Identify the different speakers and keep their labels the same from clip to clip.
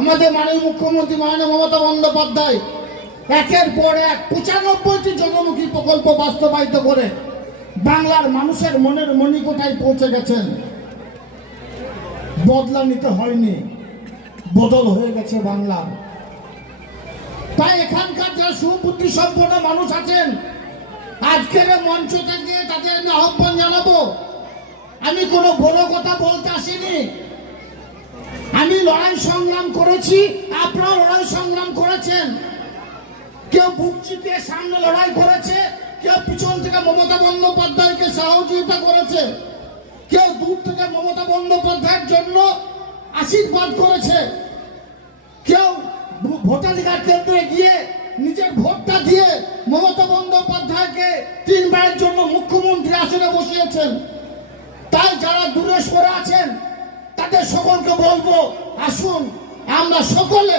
Speaker 1: আমাদের মাননীয় মুখ্যমন্ত্রী মাননীয় মমতা বন্দ্যোপাধ্যায় একের পর এক পঁচানব্বইটি জনমুখী প্রকল্প বাস্তবায়িত করে বাংলার মানুষের মনের মণিকোটায় পৌঁছে গেছেন। বদলা নিতে হয়নি, বদল হয়ে গেছে বাংলা তাই এখানকার যারা সুবুদ্ধি সম্পন্ন মানুষ আছেন, আজকের মঞ্চ থেকে তাদের আমি আহ্বান জানাব। আমি কোনো বড় কথা বলতে আসিনি। আমি লড়াই সংগ্রাম করেছি আপনারা লড়াই সংগ্রাম করেছেন। কেউ বুক চিতিয়ে সামনে লড়াই করেছে, কেউ পিছন থেকে মমতা বন্দ্যোপাধ্যায়কে সহযোগিতা করেছে, কেউ দূর থেকে মমতা বন্দ্যোপাধ্যায়ের জন্য আশীর্বাদ করেছে। কেউ ভোটাধিকার কেন্দ্রে গিয়ে নিজের ভোটটা দিয়ে মমতা বন্দ্যোপাধ্যায়কে তিনবারের জন্য মুখ্যমন্ত্রী আসনে বসিয়েছেন। তাই যারা দূরে সরে আছেন তাদের সকলকে বলব, আসুন, আমরা সকলে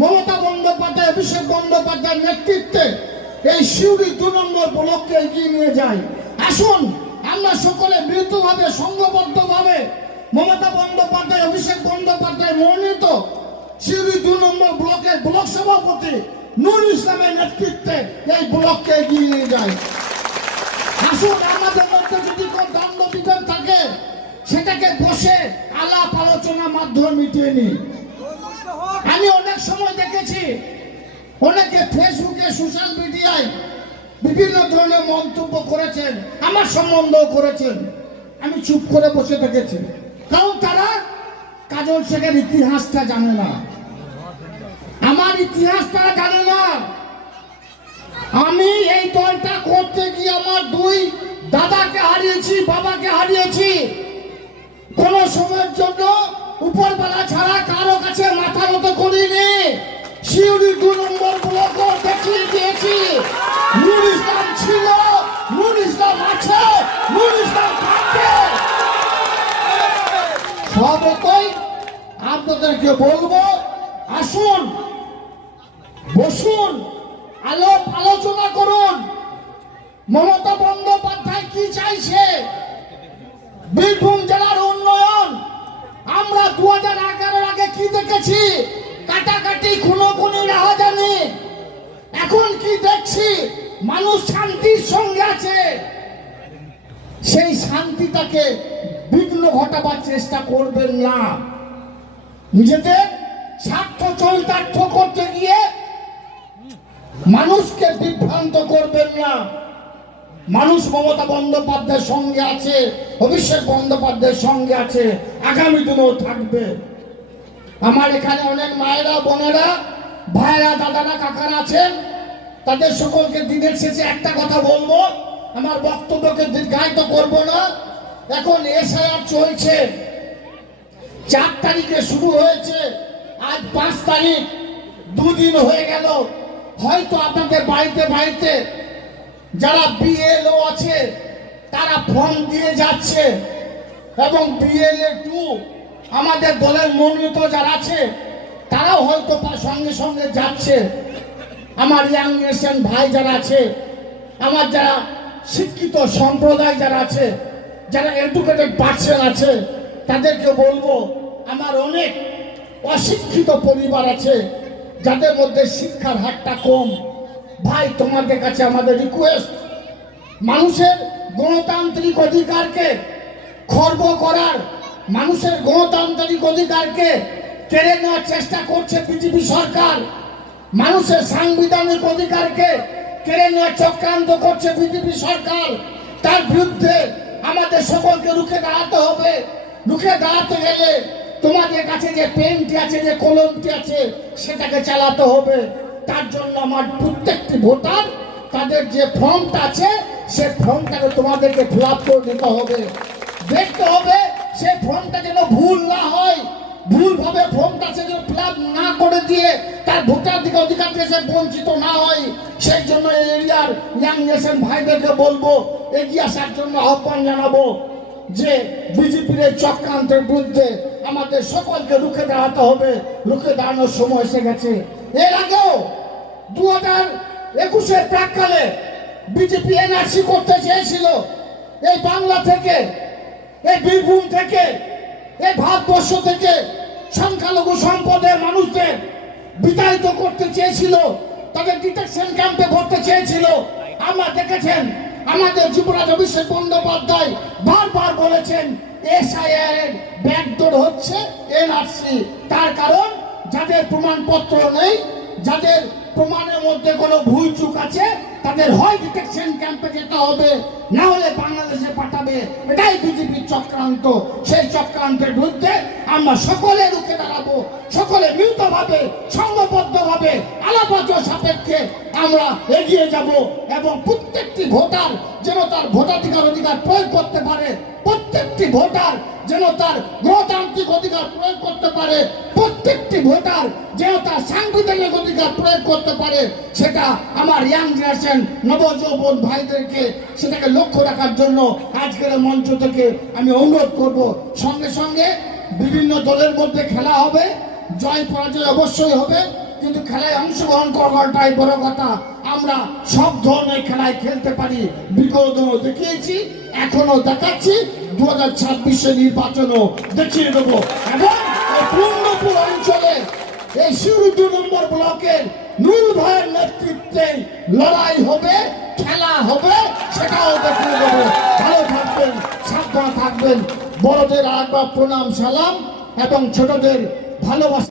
Speaker 1: মমতা বন্দ্যোপাধ্যায়, অভিষেক বন্দ্যোপাধ্যায়ের নেতৃত্বে এই শিউরি দু নম্বর ব্লককে এগিয়ে নিয়ে যাই। আসুন, আমরা সকলে মৃতভাবে সংঘবদ্ধভাবে মমতা বন্দ্যোপাধ্যায়, অভিষেক বন্দ্যোপাধ্যায় মনোনীত শিউরি দু নম্বর ব্লকের ব্লক সভাপতি নুর ইসলামের নেতৃত্বে এই ব্লককে এগিয়ে নিয়ে যায় আসুন, আমাদের মধ্যে যদি কোন দ্বন্দ্ব বিভেদ থাকে, সেটাকে বসে মাধ্যমে মিটিয়ে আমি অনেক সময় দেখেছি, অনেকে ফেসবুকে, সোশ্যাল মিডিয়ায় বিভিন্ন ধরনের মন্তব্য করেছেন, আমার সম্বন্ধও করেছেন। আমি চুপ করে বসে থেকেছি কারণ তারা কাজল শেখের ইতিহাসটা জানে না। আমার ইতিহাস তারা জানে না। আমি এই দলটা করতে গিয়ে আমার দুই দাদাকে হারিয়েছি, বাবাকে হারিয়েছি। কোন সময়ের জন্য উপরবেলা ছাড়া কারও কাছে মাথা নত করিনি। শিউরি দু নম্বর ব্লক দেখিয়ে দিয়েছি। নুর ইসলাম ছিল নুর ইসলাম আছে নুর ইসলাম থাকবে সবতই আপনাদেরকে বলব, আসুন, বসুন, আলোপ আলোচনা করুন। মমতা বন্দ্যোপাধ্যায় কি চাইছে? বীরভূম জেলার উন্নয়ন আমরা দু হাজার এগারোর আগে কি দেখেছি কাটাকাটি খুনোখুনি রাহাজানি এখন কি দেখছি? মানুষ শান্তির সঙ্গে আছে। সেই শান্তিটাকে বিঘ্ন ঘটাবার চেষ্টা করবেন না। নিজেদের স্বার্থ চরিতার্থ করতে গিয়ে মানুষকে বিভ্রান্ত করবেন না। মানুষ মমতা বন্দ্যোপাধ্যায়ের সঙ্গে আছে, অভিষেক বন্দ্যোপাধ্যায়ের সঙ্গে আছে, আগামী দিনেও থাকবে। আমার এখানে অনেক মায়েরা, বোনেরা ভাইরা দাদারা, কাকারা আছেন। তাদের সকলকে দিনের শেষে একটা কথা বলব। আমার বক্তব্যকে দীর্ঘায়িত করব না। এখন এসআইআর চলছে। চার তারিখে শুরু হয়েছে। আজ পাঁচ তারিখ। দুদিন হয়ে গেল। হয়তো আপনাদের বাড়িতে বাড়িতে যারা বিএলও আছে, তারা ফর্ম দিয়ে যাচ্ছে। এবং বিএলএ টু আমাদের দলের মনোনীত যারা আছে, তারাও হয়তো সঙ্গে সঙ্গে যাচ্ছে। আমার ইয়াং নেশন ভাই যারা আছে, আমার যারা শিক্ষিত সম্প্রদায় যারা আছে, যারা এডুকেটেড পার্সন আছে তাদেরকে বলব, আমার অনেক অশিক্ষিত পরিবার আছে, যাদের মধ্যে শিক্ষার হারটা কম। ভাই, তোমাদের কাছে আমাদের রিকোয়েস্ট মানুষের গণতান্ত্রিক অধিকারকে খর্ব করার মানুষের গণতান্ত্রিক অধিকারকে কেড়ে নেওয়ার চেষ্টা করছে বিজেপি সরকার। মানুষের সাংবিধানিক অধিকারকে কেড়ে নেওয়ার চক্রান্ত করছে বিজেপি সরকার। তার বিরুদ্ধে আমাদের সকলকে রুখে দাঁড়াতে হবে। রুখে দাঁড়াতে গেলে তোমাদের কাছে যে পেনটি আছে, যে কলমটি আছে, সেটাকে চালাতে হবে। তার জন্য আমার প্রত্যেকটি ভোটার, তাদের যে ফর্মটা আছে, সে ফর্মটাকে তোমাদেরকে ফিল আপ করে দিতে হবে। দেখতে হবে সে ফর্মটা যেন ভুল না হয় ভুল ভাবে ফর্মটা সে যেন আপ না করে দিয়ে তার ভোটার দিকে অধিকার থেকে বঞ্চিত না হয়, সেই জন্য এই এরিয়ার ইয়াং নেশন ভাইদেরকে বলব, এগিয়ে আসার জন্য আহ্বান জানাব যে বিজেপির এই চক্রান্তের বিরুদ্ধে আমাদের সকলকে রুখে দাঁড়াতে হবে, রুখে দাঁড়ানোর সময় এসে গেছে। এর আগেও দু হাজার একুশের প্রাককালে বিজেপি এনআরসি করতে চেয়েছিল, এই বাংলা থেকে এই বীরভূম থেকে, এই ভারতবর্ষ থেকে সংখ্যালঘু সম্পদের মানুষদের বিতাড়িত করতে চেয়েছিল, তাদের ডিটেকশন ক্যাম্পে ভরতে চেয়েছিল। আমরা দেখেছেন, আমাদের যুবরাজ অভিষেক বন্দ্যোপাধ্যায় বারবার বলেছেন এসআইআর এর ব্যাকডোর হচ্ছে এনআরসি তার কারণ, যাদের প্রমাণপত্র নেই, যাদের প্রমাণের মধ্যে কোনো ভুল চুক আছে? তাদের হয় ডিটেকশন ক্যাম্পে যেতে হবে, না হলে বাংলাদেশে পাঠাবে। এটাই বিজেপির চক্রান্ত। সেই চক্রান্তের বিরুদ্ধে আমরা সকলে রুখে দাঁড়াবো। সকলে মিলিতভাবে, সংঘবদ্ধভাবে আলাপাচ সাপেক্ষে আমরা এগিয়ে যাব এবং প্রত্যেকটি ভোটার যেন তার ভোটাধিকার অধিকার প্রয়োগ করতে পারে। প্রত্যেকটি ভোটার যেন তার গণতান্ত্রিক অধিকার প্রয়োগ করতে পারে। প্রত্যেকটি ভোটার যেন তার সাংবিধানিক অধিকার প্রয়োগ করতে পারে, সেটা আমার ইয়াং জেনারেশন নবযৌবন ভাইদেরকে, সেটাকে লক্ষ্য রাখার জন্য আজকের মঞ্চ থেকে আমি অনুরোধ করব। সঙ্গে সঙ্গে বিভিন্ন দলের মধ্যে খেলা হবে, জয় পরাজয় অবশ্যই হবে, কিন্তু খেলায় অংশগ্রহণ করাটাই বড় কথা। আমরা সব ধরনের খেলায় খেলতে পারি, বিগত দেখিয়েছি এখনও দেখাচ্ছি দু হাজার ছাব্বিশে নির্বাচনও দেখিয়ে দেবো। এবং পূর্ণপুর অঞ্চলে এই শিরু দু নম্বর ব্লকের নুল ভাইয়ের নেতৃত্বে লড়াই হবে, খেলা হবে, সেটাও দেখিয়ে দেবো ভালো থাকবেন, সাবধান থাকবেন। বড়দের আরেকবার প্রণাম, সালাম এবং ছোটদের ভালোবাসা